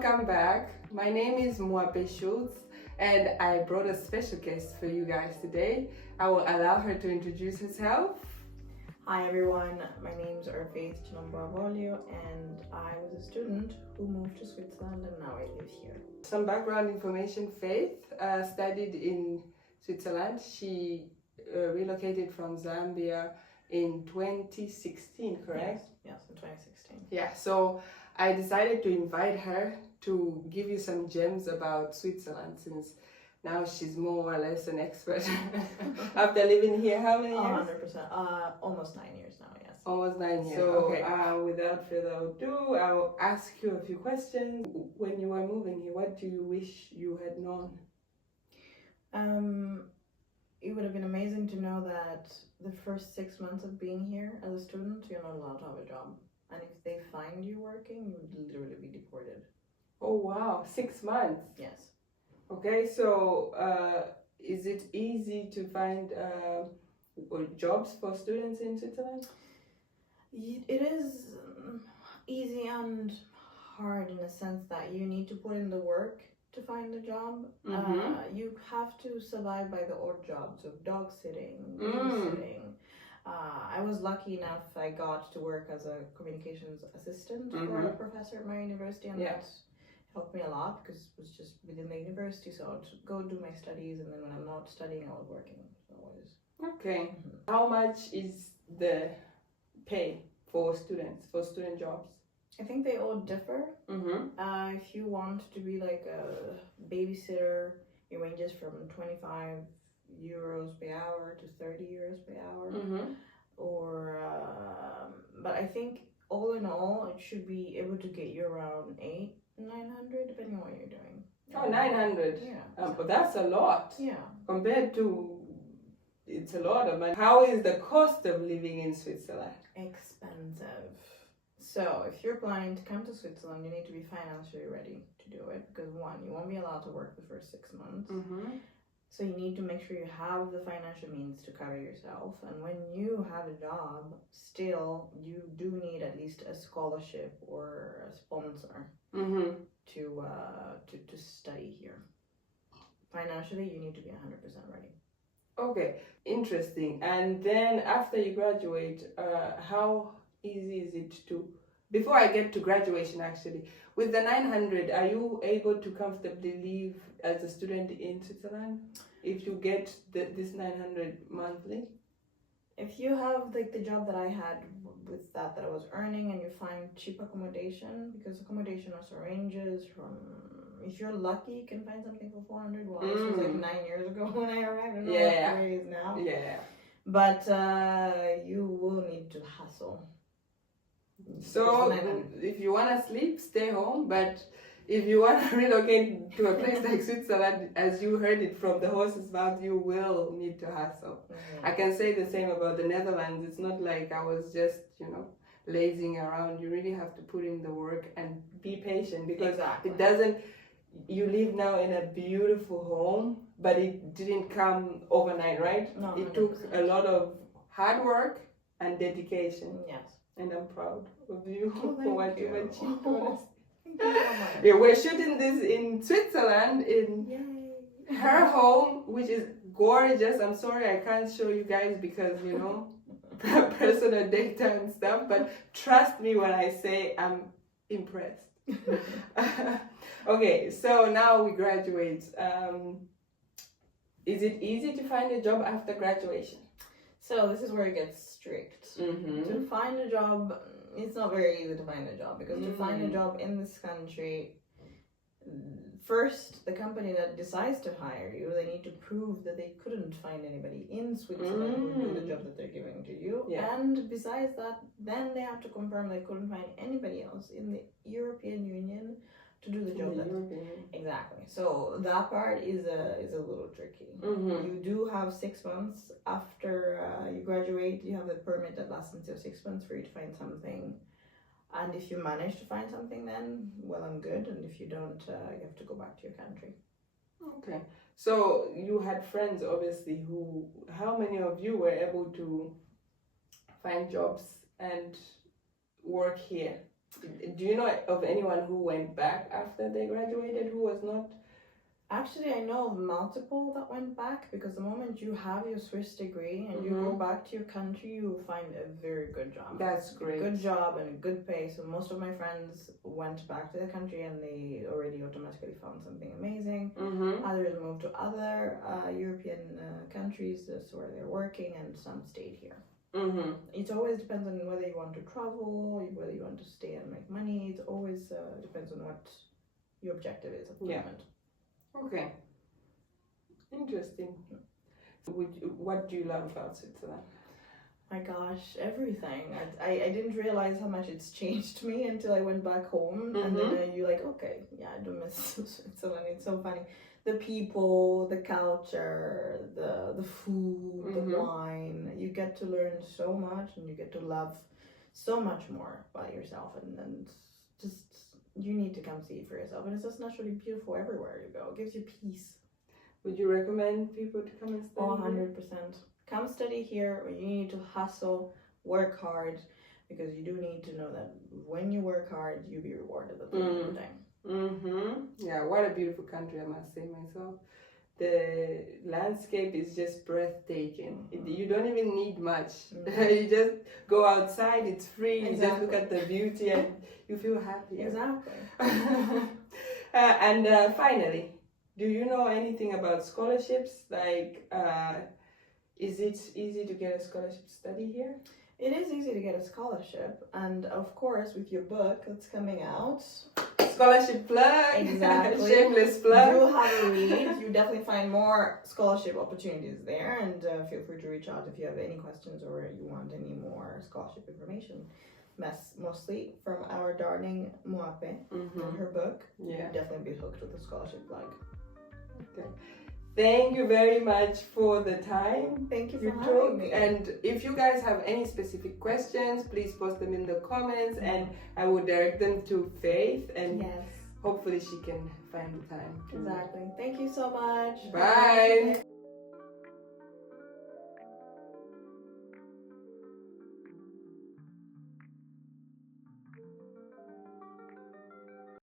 welcome back. My name is Muape Schultz and I brought a special guest for you guys today. I will allow her to introduce herself. Hi everyone, my name is Faith Chinambavolio and I was a student who moved to Switzerland and now I live here. Some background information. Faith studied in Switzerland. She relocated from Zambia in 2016, correct? Yes, in 2016. Yeah, so I decided to invite her to give you some gems about Switzerland since now she's more or less an expert after living here. How many years? 100%. Almost 9 years now, yes. Almost 9 years. So, okay. Without further ado, I'll ask you a few questions. When you were moving here, what do you wish you had known? It would have been amazing to know that the first 6 months of being here as a student, you're not allowed to have a job. And if they find you working, you would literally be deported. Oh, wow. 6 months? Yes. Okay, so is it easy to find jobs for students in Switzerland? It is easy and hard in the sense that you need to put in the work to find a job. You have to survive by the odd jobs of dog sitting, babysitting. I was lucky enough I got to work as a communications assistant for a professor at my university, and that helped me a lot because it was just within the university, so I'd go do my studies, and then when I'm not studying I was working. So always. Okay. How much is the pay for students, for student jobs? I think they all differ. If you want to be like a babysitter, it ranges from 25 euros per hour to 30 euros per hour. But I think all in all it should be able to get you around 900 depending on what you're doing. Oh, 900. Yeah. But that's a lot. Yeah. Compared to, it's a lot of money. How is the cost of living in Switzerland? Expensive. So if you're planning to come to Switzerland, you need to be financially ready to do it, because one, you won't be allowed to work the first 6 months. So you need to make sure you have the financial means to cover yourself. And when you have a job, still, you do need at least a scholarship or a sponsor to study here. Financially, you need to be 100% ready. Okay, interesting. And then after you graduate, how easy is it to, before I get to graduation actually, with the 900, are you able to comfortably live as a student in Switzerland if you get this 900 monthly? If you have like the job that I had with that I was earning, and you find cheap accommodation, because accommodation also ranges from, if you're lucky, you can find something for 400. Well, this was like 9 years ago when I arrived. I don't know what it is now. Yeah. But you will need to hustle. So if you want to sleep, stay home. But if you want to relocate to a place like Switzerland, as you heard it from the horse's mouth, you will need to hustle. I can say the same about the Netherlands. It's not like I was just, lazing around. You really have to put in the work and be patient, because it doesn't, you live now in a beautiful home, but it didn't come overnight, right? No, it took a lot of hard work and dedication. Yes. And I'm proud of you for what you've achieved. Thank you so much. Yeah, we're shooting this in Switzerland, in her home, which is gorgeous. I'm sorry I can't show you guys because, personal data and stuff, but trust me when I say I'm impressed. Okay, so now we graduate. Is it easy to find a job after graduation? So this is where it gets strict. To find a job, it's not very easy to find a job, because to find a job in this country, first, the company that decides to hire you, they need to prove that they couldn't find anybody in Switzerland who would do the job that they're giving to you. And besides that, then they have to confirm they couldn't find anybody else in the European Union to do the job. Exactly. So that part is a little tricky. You do have 6 months after you graduate. You have a permit that lasts until 6 months for you to find something. And if you manage to find something, then well and good. And if you don't, you have to go back to your country. Okay. So you had friends, obviously, how many of you were able to find jobs and work here? Do you know of anyone who went back after they graduated who was not? Actually, I know of multiple that went back, because the moment you have your Swiss degree and you go back to your country, you will find a very good job. That's great. Good job and a good pay. So most of my friends went back to the country and they already automatically found something amazing. Others moved to other European countries, that's where they're working, and some stayed here. It always depends on whether you want to travel, whether you want to stay and make money. It always depends on what your objective is at the moment. Okay. Interesting. What do you love about Switzerland? My gosh, everything. I didn't realize how much it's changed me until I went back home. And then you're like, okay, yeah, I do miss Switzerland. It's so funny. The people, the culture, the food, the wine. You get to learn so much, and you get to love so much more by yourself. And just, you need to come see it for yourself. And it's just naturally beautiful everywhere you go. It gives you peace. Would you recommend people to come and study? 100%. Come study here. You need to hustle, work hard, because you do need to know that when you work hard, you'll be rewarded at the end of the day. Yeah, what a beautiful country, I must say myself. The landscape is just breathtaking. You don't even need much. You just go outside, it's free, you just look at the beauty and you feel happy. Exactly. And finally, do you know anything about scholarships? Like, is it easy to get a scholarship to study here? It is easy to get a scholarship, and of course, with your book that's coming out. Scholarship plug. Exactly. Shameless plug. Do have a read. You definitely find more scholarship opportunities there, and feel free to reach out if you have any questions or you want any more scholarship information. Mostly from our darling Moape and her book. Yeah. You'll definitely be hooked with the scholarship plug. Okay. Thank you very much for the time. Thank you for having me. And if you guys have any specific questions, please post them in the comments, and I will direct them to Faith, and hopefully she can find the time. Exactly. Thank you so much. Bye.